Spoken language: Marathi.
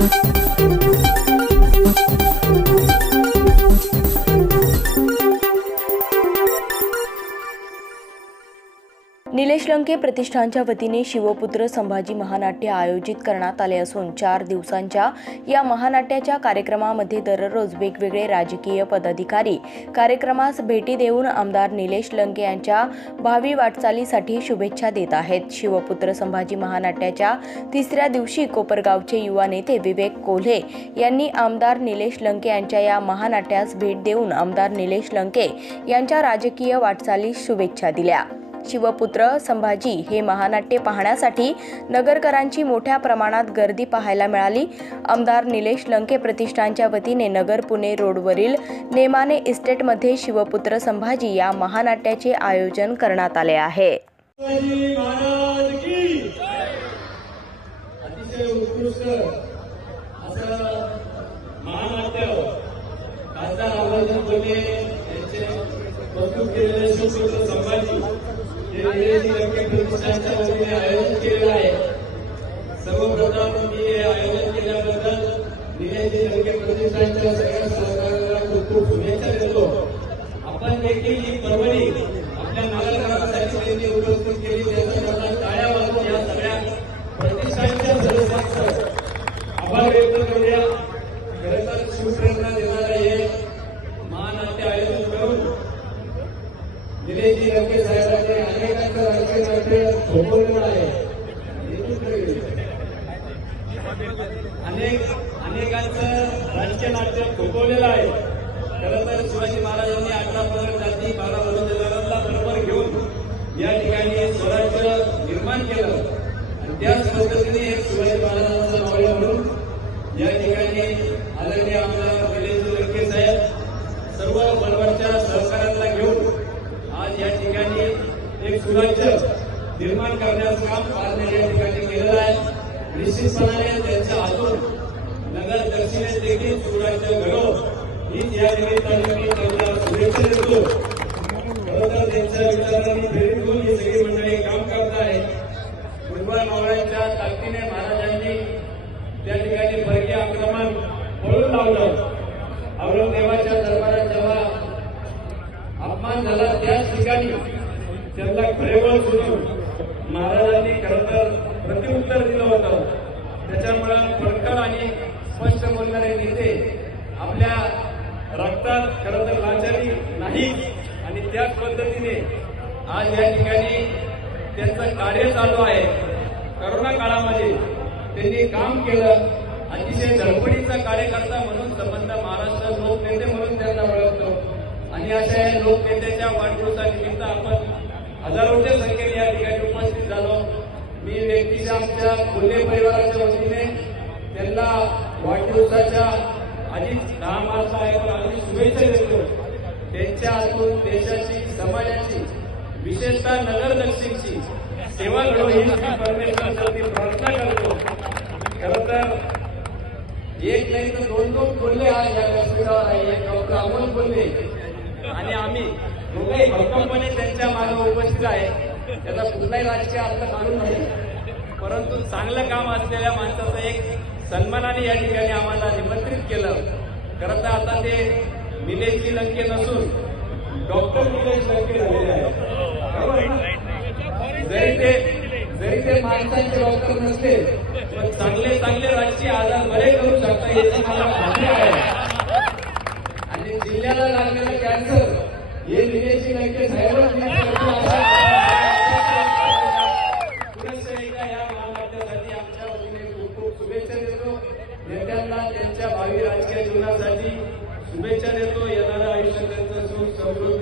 thank you निलेश लंके प्रतिष्ठानच्या वतीने शिवपुत्र संभाजी महानाट्य आयोजित करण्यात आले असून चार दिवसांच्या या महानाट्याच्या कार्यक्रमामध्ये दररोज वेगवेगळे राजकीय पदाधिकारी कार्यक्रमास भेटी देऊन आमदार निलेश लंके यांच्या भावी वाटचालीसाठी शुभेच्छा देत आहेत. शिवपुत्र संभाजी महानाट्याच्या तिसऱ्या दिवशी कोपरगावचे युवा नेते विवेक कोल्हे यांनी आमदार निलेश लंके यांच्या या महानाट्यास भेट देऊन आमदार निलेश लंके यांच्या राजकीय वाटचालीस शुभेच्छा दिल्या. शिवपुत्र संभाजी हे महानाट्य पाहण्यासाठी नगरकरांची मोठ्या प्रमाणात गर्दी पाहायला मिळाली. आमदार निलेश लंके प्रतिष्ठानच्या वतीने नगर पुणे रोडवरील नेमाने इस्टेटमध्ये शिवपुत्र संभाजी या महानाट्याचे आयोजन करण्यात आले आहे. महानाट्य खासदार हे वतीने आयोजन केलेलं आहे सर्वप्रथम मी हे आयोजन केल्याबद्दल लंके प्रतिष्ठानच्या सगळ्या सहकार्याला खूप खूप शुभेच्छा देतो आपण देखील ही पर्वणी आपल्या त्यांनी उपस्थित केली टाळ्या या सगळ्या प्रतिष्ठानच्या सदस्यांचं आभार व्यक्त करूया खरं तर शिवप्रेरणा हे महानाट्य आयोजन करून निलेशजी लंके साहेबांनी अनेक अनेकांचं राजकीय नाट्य खोपवलेलं आहे. खरं तर शिवाजी महाराजांनी अठरा पंधरा जाती बारा बलुतेदारांना बरोबर घेऊन या ठिकाणी स्वराज्य निर्माण केलं आणि त्याच पद्धतीने एक शिवाजी महाराजांचा मावळा म्हणून या ठिकाणी आदरणीय आमदार निलेश लंके साहेब सर्व बरोबरच्या सहकार्याला घेऊन आज या ठिकाणी एक सुराज्य निर्माण करण्याचं काम पारनेर या ठिकाणी केलेलं आहे. निश्चितपणाने त्यांच्या हातून नगर दक्षिणेत देखील सुराज्य घडो हीच या निमित्ताने मी त्यांना शुभेच्छा देतो. खरं तर त्यांच्या विचारांनी प्रेरित होऊन ही सगळी मंडळी काम करत आहे पूर्वा मावळ्यांच्या ताकदीने महाराजांनी त्या ठिकाणी परकीय आक्रमण पळून लावलं. औरंगजेबाच्या दरबारात जेव्हा अपमान झाला त्याच ठिकाणी त्यांना खरेबळ सुरू. महाराजांनी खरंतर प्रतिउत्तर प्रत्युत्तर दिलं होतं. त्याच्यामुळं फडकड आणि स्पष्ट बोलणारे नेते आपल्या रक्तात खरंतर लाचारी नाही आणि त्याच पद्धतीने आज या ठिकाणी त्यांचं कार्य चालू आहे. करोना काळामध्ये त्यांनी काम केलं. अतिशय धडपडीचा कार्यकर्ता म्हणून संबंध महाराष्ट्र लोकनेते म्हणून त्यांना ओळखतो. आणि अशा या लोकनेत्याच्या वाढदिवसानिमित्त आपण हजारोच्या संख्येने या मी व्यक्तीच्या आमच्या कोल्हे परिवाराच्या वतीने त्यांना वाढदिवसाच्या आधीच दहा मार्च आहे पण आम्ही शुभेच्छा देतो. त्यांच्या हातून देशाची समाजाची विशेषतः नगर दक्षिणची सेवा घडवून ही परमेश्वरासाठी प्रार्थना करतो. खरं तर एक नाही तर दोन दोन बोलले हा या व्यासपीठावर आहे एक डॉक्टर अमोल बोलले. आणि आम्ही दोघेही भक्कमपणे त्यांच्या मागे उपस्थित आहे. त्याचा कुठलाही राजकीय अर्थ काढून नाही परंतु चांगलं काम असलेल्या माणसाचं एक सन्मानाने या ठिकाणी आम्हाला निमंत्रित केलं. खरं तर आता ते निलेशजी लंके नसून डॉक्टर निलेश लंके झालेले जरी ते जरी ते माणसांचे डॉक्टर नसते पण चांगले चांगले राजकीय आजार बरे करू शकता याची मला खात्री आहे. आणि जिल्ह्याला लागलेलं कॅन्सर हे निलेशजी लंके साहेबच नेत्यांना त्यांच्या भावी राजकीय जीवनासाठी शुभेच्छा देतो. येणाऱ्या आयुष्यात त्यांचं सुख समृद्ध